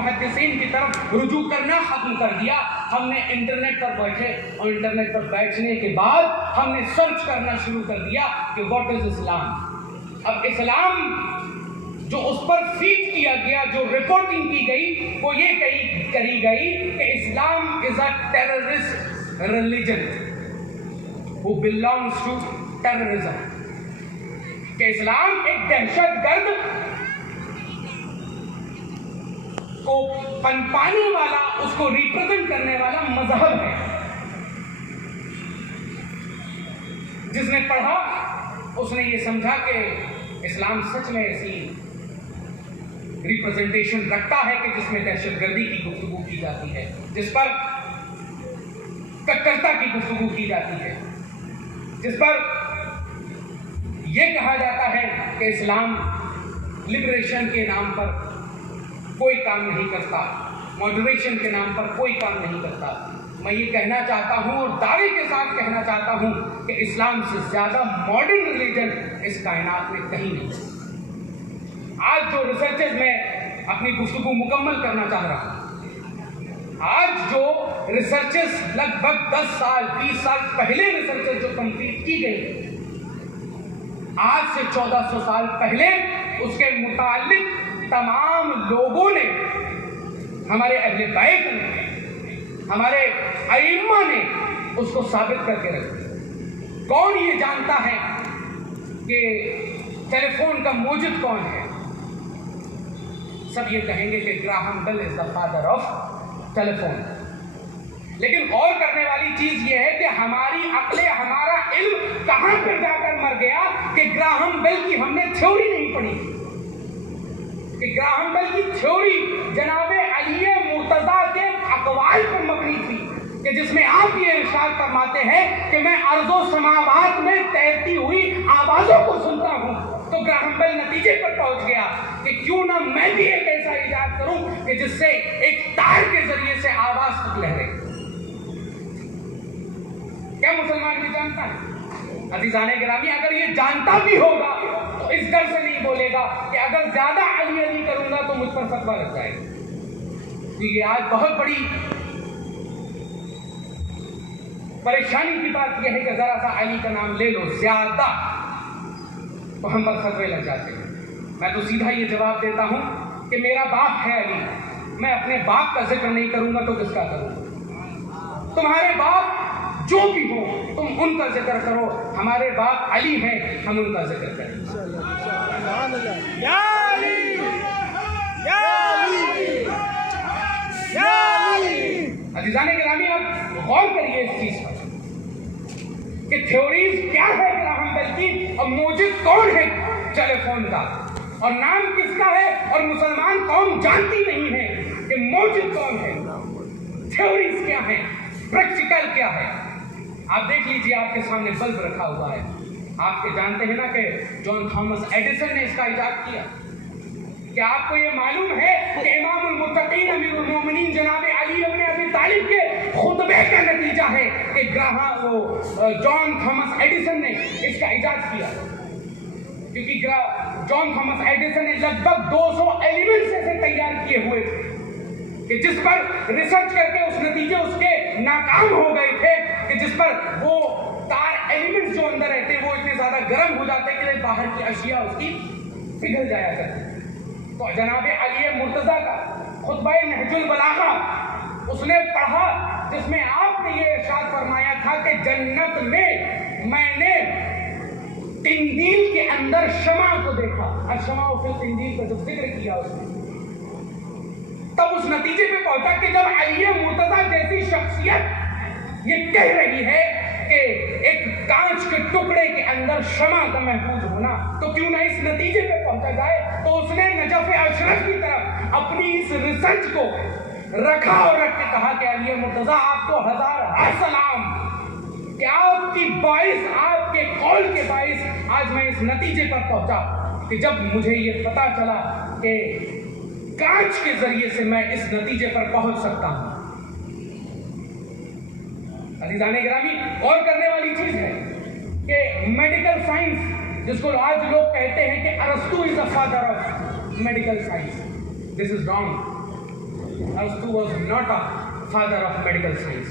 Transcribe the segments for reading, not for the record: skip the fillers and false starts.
محدثین کی طرف رجوع کرنا ختم کر دیا. ہم نے انٹرنیٹ پر بیٹھے اور انٹرنیٹ پر بیٹھنے کے بعد ہم نے سرچ کرنا شروع کر دیا کہ واٹ از اسلام. اب اسلام جو اس پر فیڈ کیا گیا, جو رپورٹنگ کی گئی, وہ یہ کری گئی کہ Islam is a terrorist religion who belongs to terrorism. کہ اسلام ایک دہشت گرد کو پنپانے والا, اس کو ریپرزینٹ کرنے والا مذہب ہے. جس نے پڑھا اس نے یہ سمجھا کہ اسلام سچ میں ایسی ریپرزینٹیشن رکھتا ہے کہ جس میں دہشت گردی کی گفتگو کی جاتی ہے, جس پر کٹرتا کی گفتگو کی جاتی ہے, جس پر یہ کہا جاتا ہے کہ اسلام لبریشن کے نام پر کوئی کام نہیں کرتا, ماڈریشن کے نام پر کوئی کام نہیں کرتا. میں یہ کہنا چاہتا ہوں اور دعوے کے ساتھ کہنا چاہتا ہوں کہ اسلام سے زیادہ ماڈرن ریلیجن اس کائنات میں کہیں نہیں. آج جو ریسرچز میں اپنی گفتگو مکمل کرنا چاہ رہا ہوں, آج جو ریسرچز لگ بھگ 10 سال 20 سال پہلے ریسرچز جو کمپلیٹ کی گئی, آج سے 1400 سال پہلے اس کے متعلق تمام لوگوں نے, ہمارے اہل بیت نے, ہمارے ائمہ نے اس کو ثابت کر کے رکھ دیا. کون یہ جانتا ہے کہ ٹیلی فون کا موجد کون ہے؟ سب یہ کہیں گے کہ Graham Bell is the father of telephone. لیکن غور کرنے والی چیز یہ ہے کہ ہماری عقل, ہمارا علم کہاں پر جا کر مر گیا کہ گراہم بیل کی ہم نے تھیوری نہیں پڑھی, کہ گراہم بیل کی تھیوری جناب علی مرتضیٰ کے اقوال پر مبنی تھی, کہ جس میں آپ یہ ارشاد فرماتے ہیں کہ میں ارض و سماوات میں تیرتی ہوئی آوازوں کو سنتا ہوں. تو گراہم بیل نتیجے پر پہنچ گیا کہ کیوں نہ میں بھی ایک ایسا ایجاد کروں کہ جس سے ایک تار کے ذریعے سے آواز تک لہرے. کیا مسلمان بھی جانتا ہے؟ عزیزان گرامی, اگر یہ جانتا بھی ہوگا تو اس ڈر سے نہیں بولے گا کہ اگر زیادہ علی علی کروں گا تو مجھ پر فتویٰ لگ جائے گا. یہ آج بہت بڑی پریشانی کی بات یہ ہے کہ ذرا سا علی کا نام لے لو زیادہ تو ہم پر فتوے لگ جاتے ہیں. میں تو سیدھا یہ جواب دیتا ہوں کہ میرا باپ ہے علی, میں اپنے باپ کا ذکر نہیں کروں گا تو کس کا کروں؟ تمہارے باپ جو بھی ہو تم ان کا ذکر کرو, ہمارے باپ علی ہیں, ہم ان کا ذکر کریں. یا علی یا علی یا علی. عزیزان گرامی, آپ غور کریے اس چیز پر کہ تھیوریز کیا ہے گراہم بیل کی, اور موجد کون ہے ٹیلی فون کا, اور نام کس کا ہے, اور مسلمان قوم جانتی نہیں ہے کہ موجد کون ہے. تھیوریز کیا ہیں, پریکٹیکل کیا ہے. آپ دیکھ لیجیے, آپ کے سامنے بلب رکھا ہوا ہے. آپ کے جانتے ہیں نا کہ جان تھامس ایڈیسن نے اس کا ایجاد کیا. کیا آپ کو یہ معلوم ہے کہ امام المتقین امیر المومنین جناب علی ابن ابی طالب کے خطبے کا نتیجہ ہے کہ جان تھامس ایڈیسن نے اس کا ایجاد کیا. کیونکہ جان تھامس ایڈیسن نے لگ بھگ 200 ایلیمنٹس ایسے تیار کیے ہوئے تھے کہ جس پر ریسرچ کر کے اس نتیجے اس کے ناکام ہو گئے تھے, کہ جس پر وہ تار ایلیمنٹس جو اندر رہتے وہ اتنے زیادہ گرم ہو جاتے کہ باہر کی اشیاء اس کی پگھل جایا کرتی. تو جناب علی مرتضیٰ کا خطبہ نہج البلاغہ اس نے پڑھا, جس میں آپ نے یہ ارشاد فرمایا تھا کہ جنت میں نے تندیل کے اندر شمع کو دیکھا. الشمع فی التندیل کا جب ذکر کیا اس نے, تب اس نتیجے پہ پہنچا کہ جب علی مرتضیٰ جیسی شخصیت یہ کہہ رہی ہے کہ ایک کانچ کے ٹکڑے کے اندر شمع کا محفوظ ہونا, تو کیوں نہ اس نتیجے پہ پہنچا جائے. تو اس نے نجف اشرف کی طرف اپنی اس ریسرچ کو رکھا اور رکھ کے کہا کہ علی مرتضیٰ آپ کو ہزار سلام, کہ آپ کی باعث, آپ کے قول کے باعث آج میں اس نتیجے پر پہنچا کہ جب مجھے یہ پتا چلا کہ کانچ کے ذریعے سے میں اس نتیجے پر پہنچ سکتا ہوں. عزیزان گرامی, غور کرنے والی چیز ہے کہ میڈیکل سائنس, جس کو آج لوگ کہتے ہیں کہ ارسطو is the father of medical science, this is wrong. Aristotle was not a father of medical science.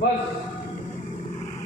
was,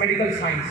medical science,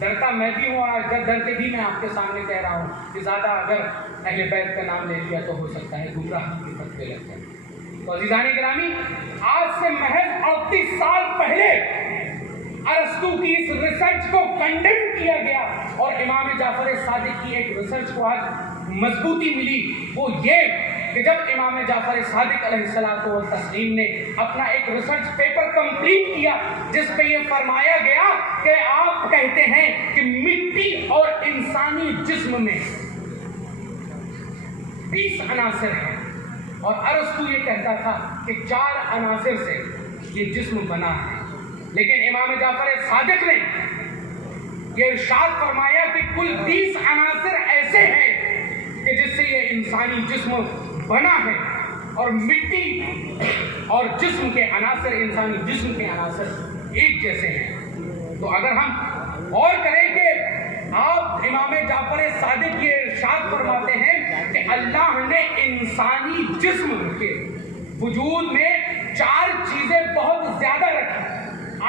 ڈرتا میں بھی ہوں اور آج ڈر کے بھی میں آپ کے سامنے کہہ رہا ہوں کہ زیادہ اگر اہل بیت کا نام لے لیا تو ہو سکتا ہے گمراہ کی فتوے لگ جائے۔ تو عزیزان گرامی، آج سے محض 38 سال پہلے ارسطو کی اس ریسرچ کو کنڈیم کیا گیا اور امام جعفر صادق کی ایک ریسرچ کو آج مضبوطی ملی۔ وہ یہ کہ جب امام جعفر صادق علیہ الصلوۃ والتسلیم نے اپنا ایک ریسرچ پیپر کمپلیٹ کیا جس پہ یہ فرمایا گیا کہ آپ کہتے ہیں کہ مٹی اور انسانی جسم میں 20 عناصر ہیں، اور ارسطو یہ کہتا تھا کہ 4 عناصر سے یہ جسم بنا ہے، لیکن امام جعفر صادق نے یہ ارشاد فرمایا کہ کل 20 عناصر ایسے ہیں کہ جس سے یہ انسانی جسم بنا ہے، اور مٹی اور جسم کے عناصر، انسانی جسم کے عناصر ایک جیسے ہیں۔ تو اگر ہم غور کریں کہ آپ امام جعفر صادق یہ ارشاد فرماتے ہیں کہ اللہ نے انسانی جسم کے وجود میں 4 چیزیں بہت زیادہ رکھی۔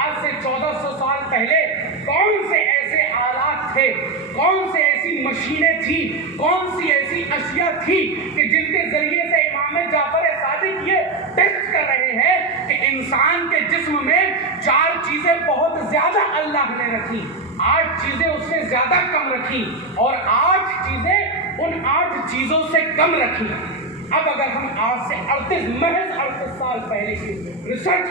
آج سے 1400 سال پہلے کون سے ایسے آلات تھے، کون سے ایسی مشینیں تھیں، کون سی ایسی اشیاء تھی کہ جن کے ذریعے سے امام جعفر صادق یہ ٹیسٹ کر رہے ہیں کہ انسان کے جسم میں 4 چیزیں بہت زیادہ اللہ نے رکھی، 8 چیزیں اس سے زیادہ کم رکھی، اور 8 چیزیں ان 8 چیزوں سے کم رکھی۔ اب اگر ہم آج سے محض 38 سال پہلے کی ریسرچ کو